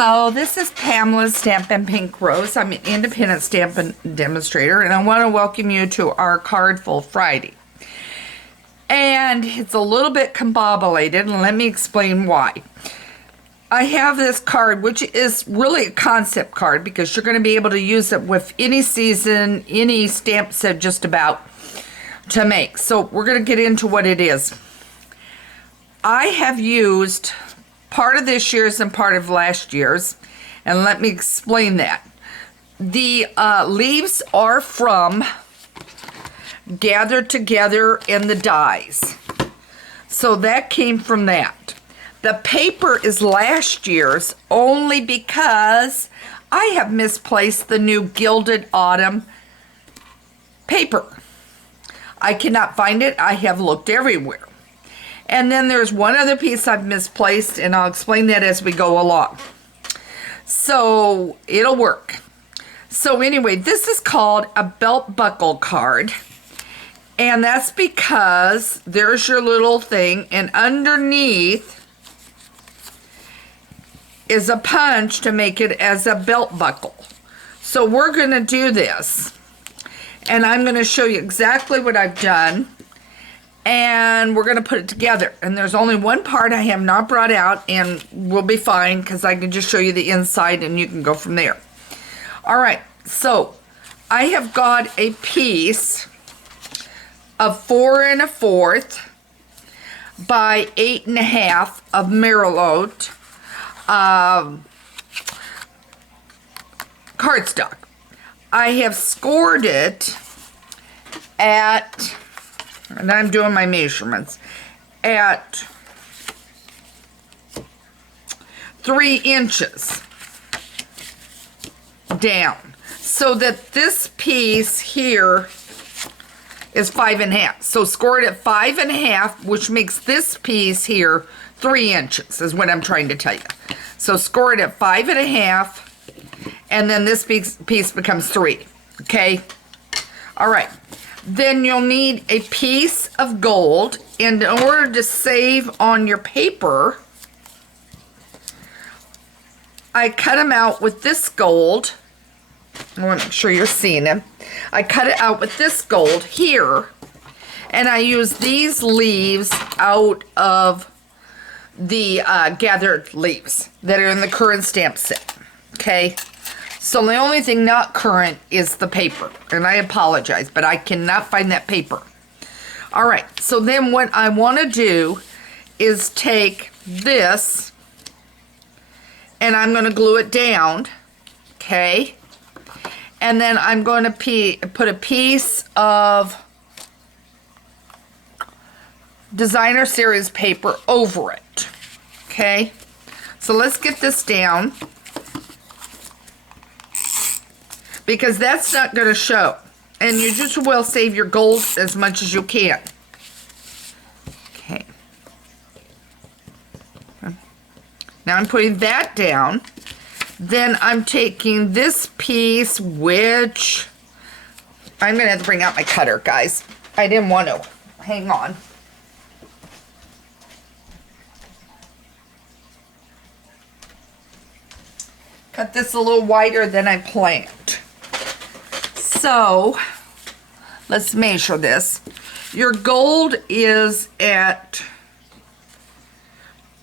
Hello, this is Pamela Stampin' Pink Rose. I'm an independent stampin' demonstrator, and I want to welcome you to our Cardful Friday. And it's a little bit combobulated, and let me explain why. I have this card, which is really a concept card, because you're going to be able to use it with any season, any stamp set just about to make. So we're going to get into what it is. I have used part of this year's and part of last year's, and let me explain that. The leaves are from Gathered Together in the dies, so that came from that. The paper is last year's only because I have misplaced the new Gilded Autumn paper. I cannot find it. I have looked everywhere. And then there's one other piece I've misplaced, and I'll explain that as we go along. So it'll work. So anyway, this is called a belt buckle card. And that's because there's your little thing, and underneath is a punch to make it as a belt buckle. So we're going to do this. And I'm going to show you exactly what I've done. And we're going to put it together. And there's only one part I have not brought out, and we'll be fine because I can just show you the inside and you can go from there. All right, so I have got a piece of 4 1/4 by 8 1/2 of Merilote cardstock. I have scored it at, and I'm doing my measurements, at 3 inches down, so that this piece here is 5 1/2. So score it at 5 1/2, which makes this piece here 3 inches, is what I'm trying to tell you. So score it at 5 1/2, and then this piece becomes 3. Okay? All right. Then you'll need a piece of gold, and in order to save on your paper, I cut them out with this gold. I want to make sure you're seeing it. I cut it out with this gold here, and I use these leaves out of the gathered leaves that are in the current stamp set. Okay? So the only thing not current is the paper, and I apologize, but I cannot find that paper. All right, so then what I want to do is take this, and I'm going to glue it down, okay? And then I'm going to put a piece of Designer Series paper over it, okay? So let's get this down, because that's not going to show. And you just will save your gold as much as you can. Okay. Now I'm putting that down. Then I'm taking this piece, which I'm going to have to bring out my cutter, guys. I didn't want to. Hang on. Cut this a little wider than I planned. So, let's measure this. Your gold is at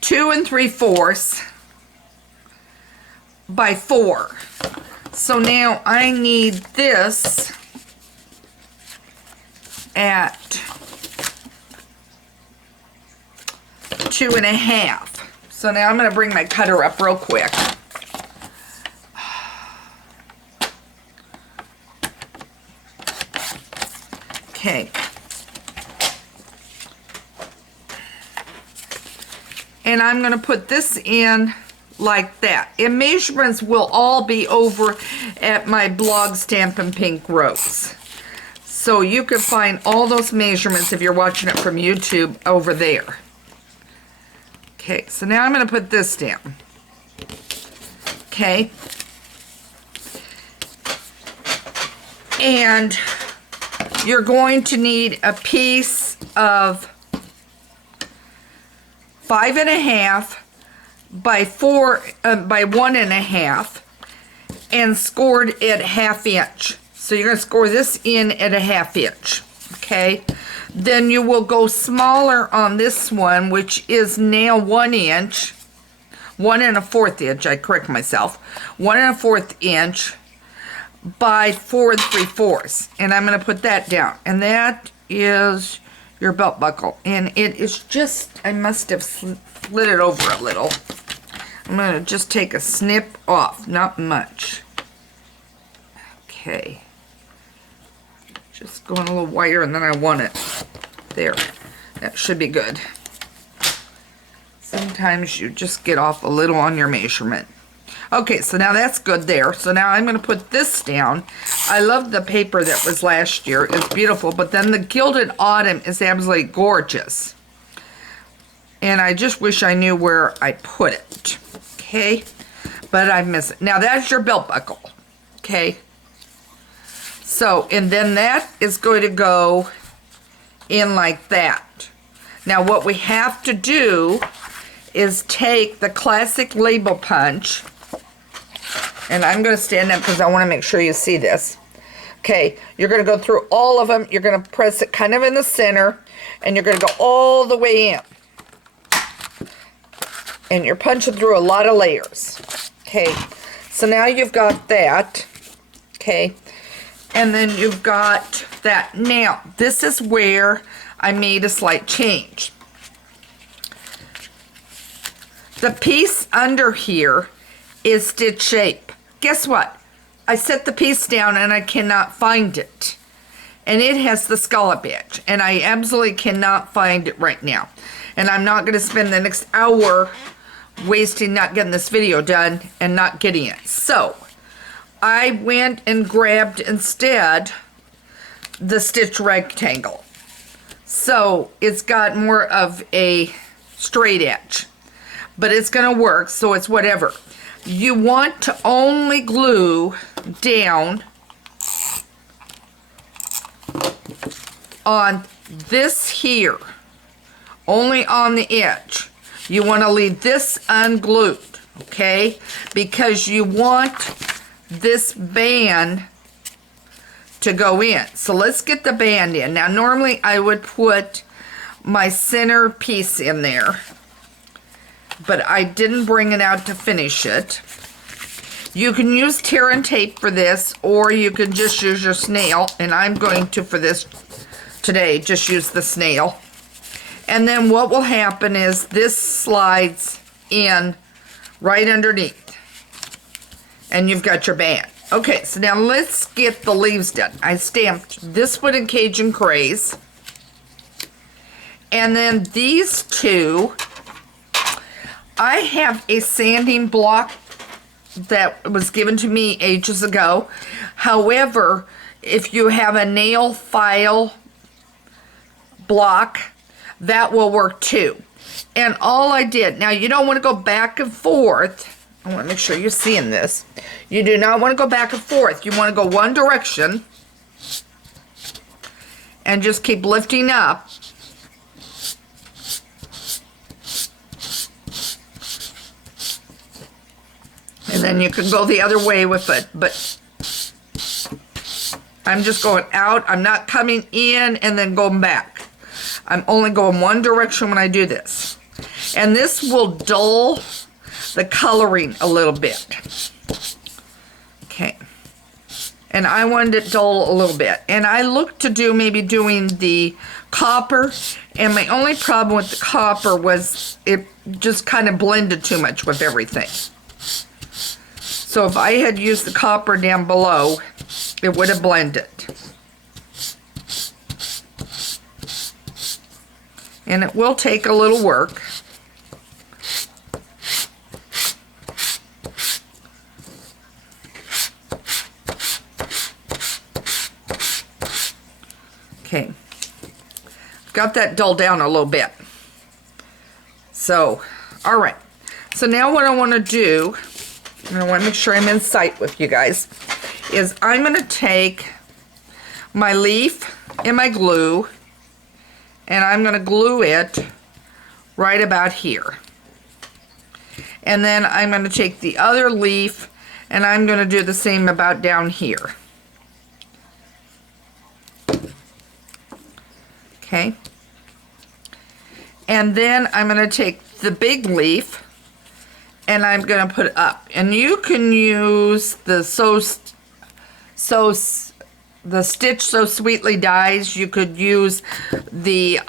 2 3/4 by 4. So now I need this at 2 1/2. So now I'm going to bring my cutter up real quick. Okay. And I'm going to put this in like that. And measurements will all be over at my blog, Stampin' Pink Rose. So you can find all those measurements if you're watching it from YouTube over there. Okay, so now I'm going to put this down. Okay. And you're going to need a piece of 5 1/2 by 1.5 and scored it 1/2 inch. So you're going to score this in at 1/2 inch, okay? Then you will go smaller on this one, which is now 1 inch, 1 1/4 inch, I correct myself, 1 1/4 inch by 4 3/4. And I'm going to put that down. And that is your belt buckle. And it is just, I must have slid it over a little. I'm going to just take a snip off, not much. Okay. Just going a little wider and then I want it. There. That should be good. Sometimes you just get off a little on your measurement. Okay, so now that's good there. So now I'm going to put this down. I love the paper that was last year. It's beautiful. But then the Gilded Autumn is absolutely gorgeous. And I just wish I knew where I put it. Okay? But I miss it. Now that's your belt buckle. Okay? So, and then that is going to go in like that. Now what we have to do is take the classic label punch. And I'm going to stand up because I want to make sure you see this. Okay, you're going to go through all of them. You're going to press it kind of in the center. And you're going to go all the way in. And you're punching through a lot of layers. Okay, so now you've got that. Okay, and then you've got that. Now, this is where I made a slight change. The piece under here is stitch shape. Guess what? I set the piece down and I cannot find it. And it has the scallop edge. And I absolutely cannot find it right now. And I'm not going to spend the next hour wasting not getting this video done and not getting it. So, I went and grabbed instead the stitch rectangle. So, it's got more of a straight edge. But it's going to work, so it's whatever. You want to only glue down on this here, only on the edge. You want to leave this unglued, okay? Because you want this band to go in. So let's get the band in. Now normally I would put my center piece in there, but I didn't bring it out to finish it. You can use tear and tape for this, or you can just use your snail, and I'm going to, for this today, just use the snail. And then what will happen is this slides in right underneath, and you've got your band. Okay, so now let's get the leaves done. I stamped this one in Cajun Craze, and then these two, I have a sanding block that was given to me ages ago. However, if you have a nail file block, that will work too. And all I did, now you don't want to go back and forth. I want to make sure you're seeing this. You do not want to go back and forth. You want to go one direction and just keep lifting up. And then you can go the other way with it, but I'm just going out. I'm not coming in and then going back. I'm only going one direction when I do this. And this will dull the coloring a little bit. Okay. And I wanted it dull a little bit. And I looked to do maybe doing the copper. And my only problem with the copper was it just kind of blended too much with everything. So if I had used the copper down below, it would have blended. And it will take a little work. Okay. Got that dulled down a little bit. So, all right. So now what I want to do, and I want to make sure I'm in sight with you guys, is I'm going to take my leaf and my glue, and I'm going to glue it right about here. And then I'm going to take the other leaf and I'm going to do the same about down here. Okay. And then I'm going to take the big leaf and I'm going to put it up. And you can use the the Stitch So Sweetly dies. You could use the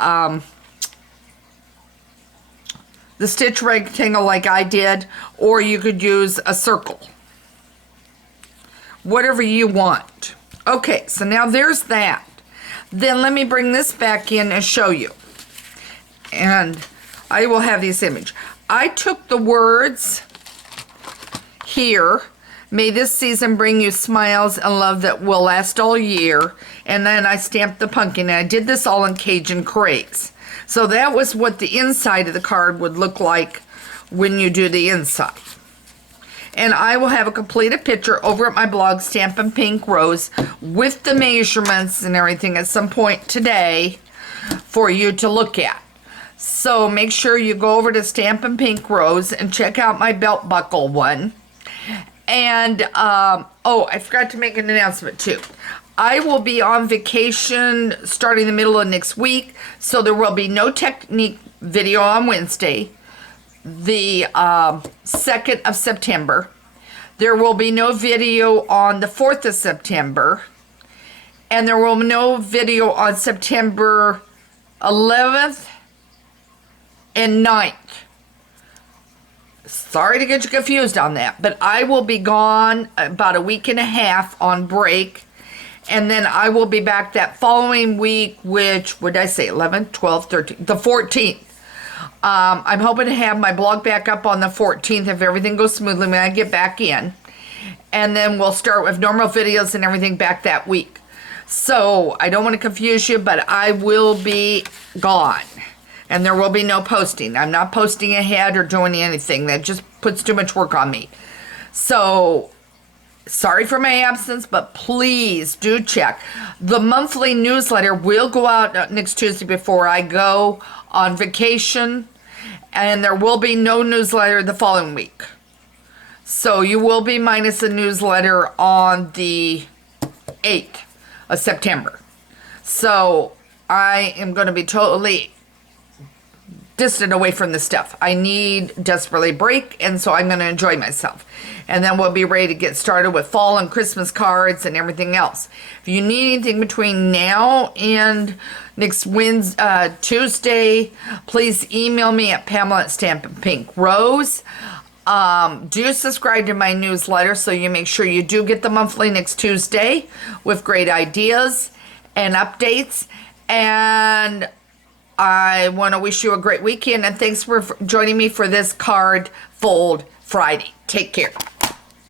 stitch rectangle like I did, or you could use a circle. Whatever you want. Okay, so now there's that. Then let me bring this back in and show you. And I will have this image. I took the words here, may this season bring you smiles and love that will last all year, and then I stamped the pumpkin, and I did this all in Cajun Craze. So that was what the inside of the card would look like when you do the inside. And I will have a completed picture over at my blog, Stampin' Pink Rose, with the measurements and everything at some point today for you to look at. So make sure you go over to Stampin' Pink Rose and check out my belt buckle one. And, oh, I forgot to make an announcement too. I will be on vacation starting the middle of next week, so there will be no technique video on Wednesday, the 2nd of September. There will be no video on the 4th of September, and there will be no video on September 11th and 9th. Sorry to get you confused on that, but I will be gone about a week and a half on break, and then I will be back that following week, which, what did I say, 11, 12, 13, the 14th. I'm hoping to have my blog back up on the 14th if everything goes smoothly when I get back in. And then we'll start with normal videos and everything back that week. So I don't want to confuse you, but I will be gone. And there will be no posting. I'm not posting ahead or doing anything. That just puts too much work on me. So, sorry for my absence, but please do check. The monthly newsletter will go out next Tuesday before I go on vacation. And there will be no newsletter the following week. So you will be minus a newsletter on the 8th of September. So I am going to be totally distant away from this stuff. I need desperately break, and so I'm going to enjoy myself. And then we'll be ready to get started with fall and Christmas cards and everything else. If you need anything between now and next Wednesday, Tuesday, please email me at Pamela@StampinPinkRose. Do subscribe to my newsletter so you make sure you do get the monthly next Tuesday with great ideas and updates. And I want to wish you a great weekend, and thanks for joining me for this Card Fold Friday. Take care.